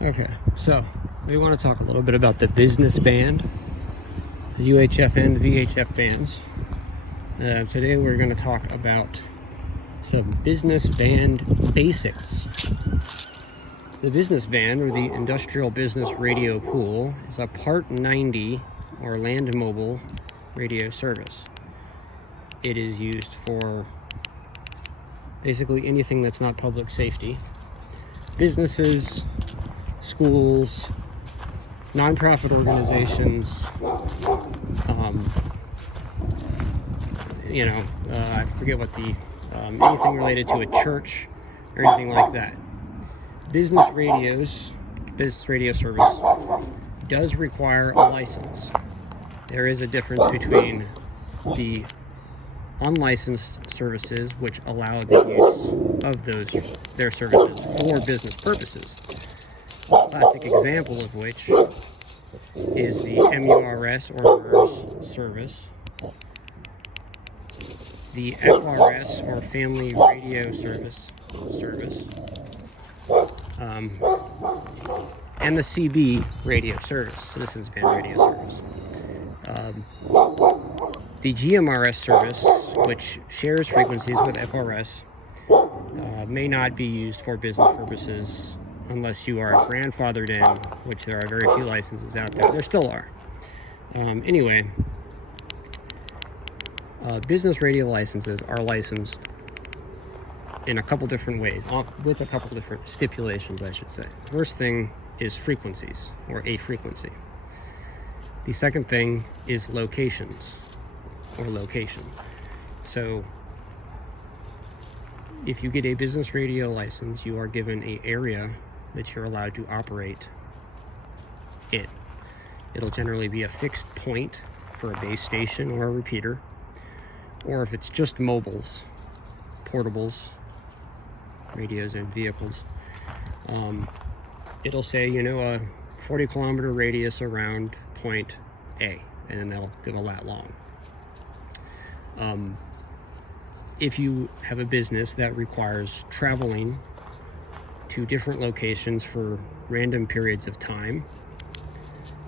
Okay, so we want to talk a little bit about the business band, the UHF and the VHF bands. Today we're going to talk about some business band basics. The business band, or the industrial business radio pool, is a Part 90 or land mobile radio service. It is used for basically anything that's not public safety. Businesses, schools, nonprofit organizations, I forget what the, anything related to a church or anything like that. Business radio service does require a license. There is a difference between the unlicensed services, which allow the use of their services for business purposes. A classic example of which is the MURS or MERS service, the FRS or Family Radio Service, and the CB radio service, Citizens Band Radio Service. The GMRS service, which shares frequencies with FRS, may not be used for business purposes unless you are grandfathered in, which there are very few licenses out there. There still are. Anyway, business radio licenses are licensed in a couple different ways, with a couple different stipulations, I should say. The first thing is frequencies, or a frequency. The second thing is locations, or location. So if you get a business radio license, you are given an area that you're allowed to operate in. It'll generally be a fixed point for a base station or a repeater, or if it's just mobiles, portables, radios and vehicles, it'll say, a 40-kilometer radius around point A, and then they'll give a lat long. If you have a business that requires traveling to different locations for random periods of time,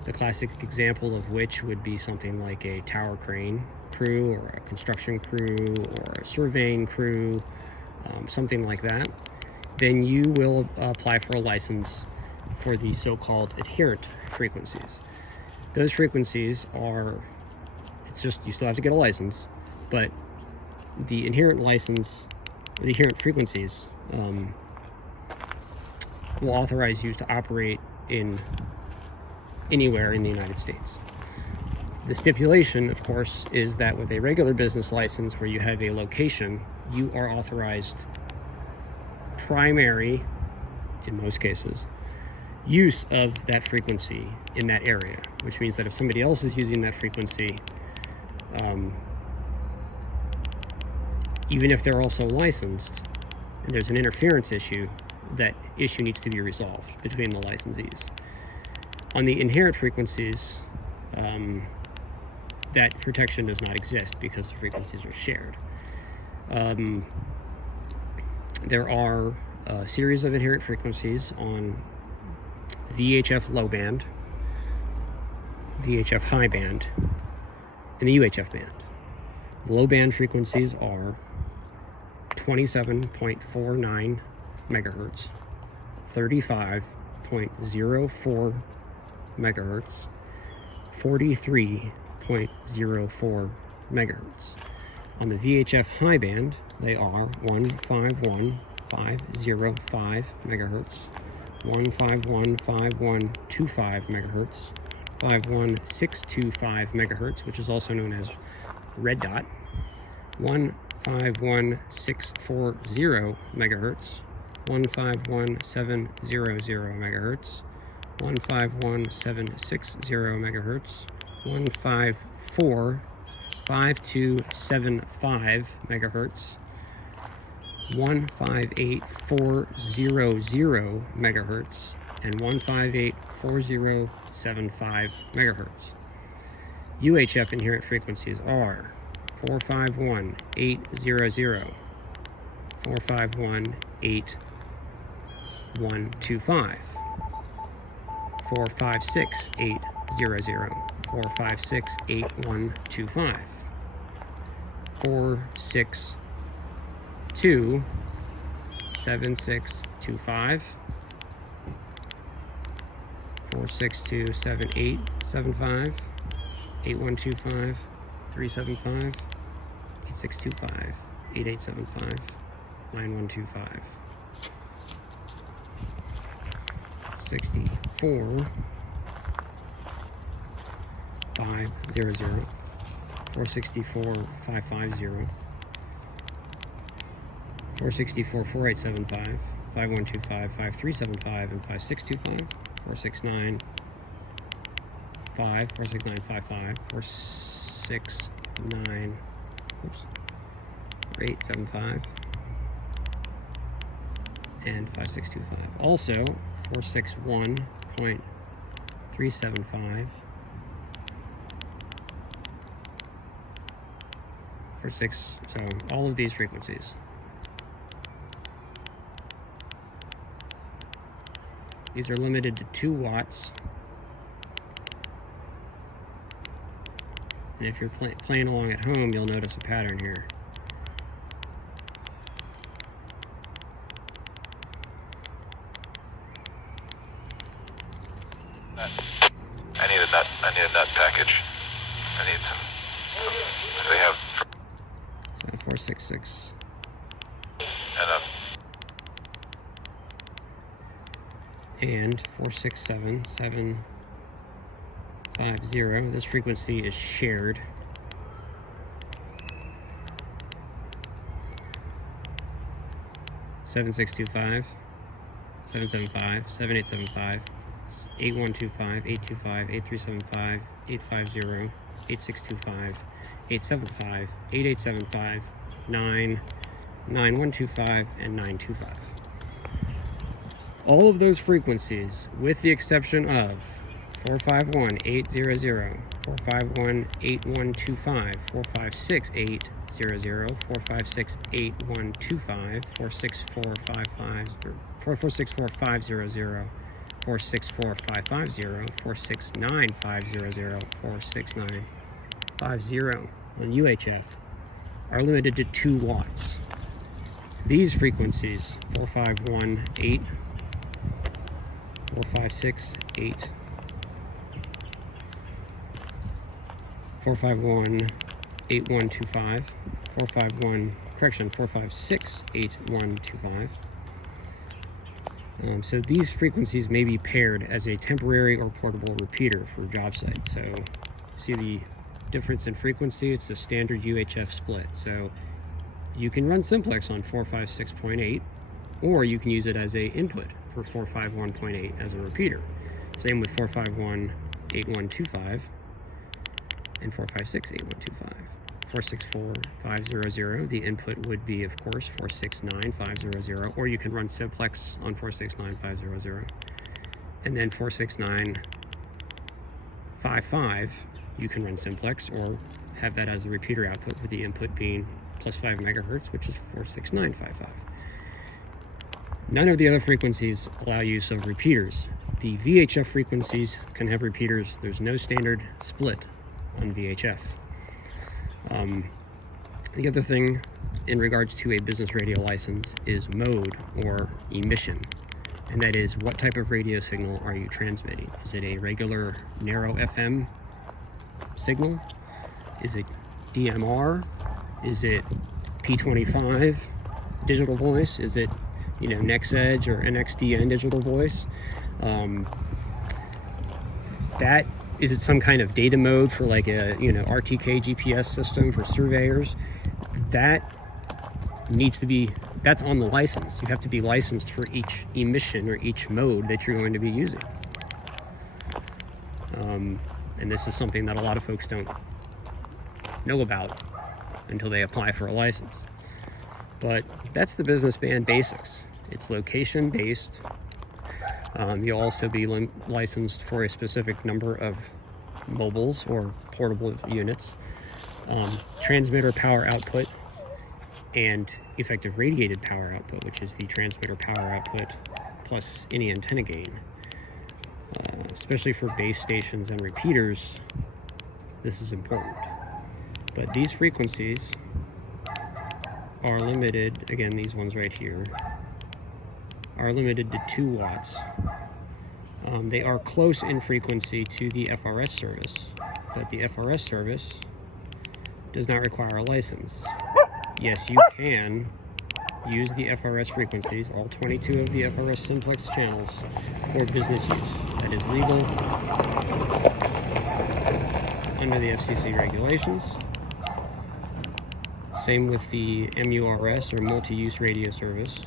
the classic example of which would be something like a tower crane crew, or a construction crew, or a surveying crew, something like that, then you will apply for a license for the so-called adherent frequencies. Those frequencies are, you still have to get a license, but the inherent license, or the adherent frequencies, will authorize you to operate in anywhere in the United States. The stipulation, of course, is that with a regular business license where you have a location, you are authorized primary, in most cases, use of that frequency in that area, which means that if somebody else is using that frequency, even if they're also licensed and there's an interference issue, that issue needs to be resolved between the licensees. On the inherent frequencies, that protection does not exist because the frequencies are shared. There are a series of inherent frequencies on VHF low band, VHF high band, and the UHF band. The low band frequencies are 27.49 megahertz, 35.04 megahertz, 43.04 megahertz. On the VHF high band, they are 151.505 megahertz, 151.5125 megahertz, 51625 megahertz, which is also known as red dot, 151.640 megahertz, 151.700 megahertz, 151.760 megahertz, 154.5275 megahertz, 158.400 megahertz, and 158.4075 megahertz. UHF inherent frequencies are 451.800, 451.8125, 456-800, 456-8125, 462-7625, 462-7875, 8125, 375, 8625, 8875, 9125, 64 500, 464 550, 464 4875, 5125, 5375, and 5625, 469 46955, 469 4875, and 5625. Also 461.375, 46. So all of these frequencies. These are limited to 2 watts. And if you're playing along at home, you'll notice a pattern here. I need a nut package. I need some. They have. So 466. And 467.750. This frequency is shared. (7625), 775, 7875, 8125, 825, 8375, 850, 8625, 875, 8875, 9125, and 925. All of those frequencies, with the exception of 451-800, 451-8125, 456-800, 456-8125, 464-500, 464-500, 464-550, 469-500, 469-50, and UHF are limited to 2 watts. These frequencies, 451-8, 456-8, 451-8125, 456-8125. So these frequencies may be paired as a temporary or portable repeater for job sites. So see the difference in frequency? It's a standard UHF split. So you can run simplex on 456.8, or you can use it as a input for 451.8 as a repeater. Same with 451-8125 and 456-8125. 464-500, the input would be, of course, 469-500, or you can run simplex on 469-500. And then 469-55, you can run simplex or have that as a repeater output, with the input being plus 5 megahertz, which is 46955. None of the other frequencies allow use of repeaters. The VHF frequencies can have repeaters. There's no standard split on VHF. The other thing in regards to a business radio license is mode or emission, and that is, what type of radio signal are you transmitting? Is it a regular narrow FM signal? Is it DMR? Is it P25 digital voice? Is it, NextEdge or NXDN digital voice? Is it some kind of data mode for like a RTK GPS system for surveyors? That needs to be, that's on the license. You have to be licensed for each emission or each mode that you're going to be using. And this is something that a lot of folks don't know about until they apply for a license. But that's the business band basics. It's location based. You'll also be licensed for a specific number of mobiles or portable units, transmitter power output, and effective radiated power output, which is the transmitter power output plus any antenna gain. especially for base stations and repeaters, this is important. But these frequencies are limited, again, these ones right here, are limited to 2 watts. They are close in frequency to the FRS service, but the FRS service does not require a license. Yes, you can use the FRS frequencies, all 22 of the FRS simplex channels, for business use. That is legal under the FCC regulations. Same with the MURS, or multi-use radio service.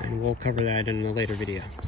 And we'll cover that in a later video.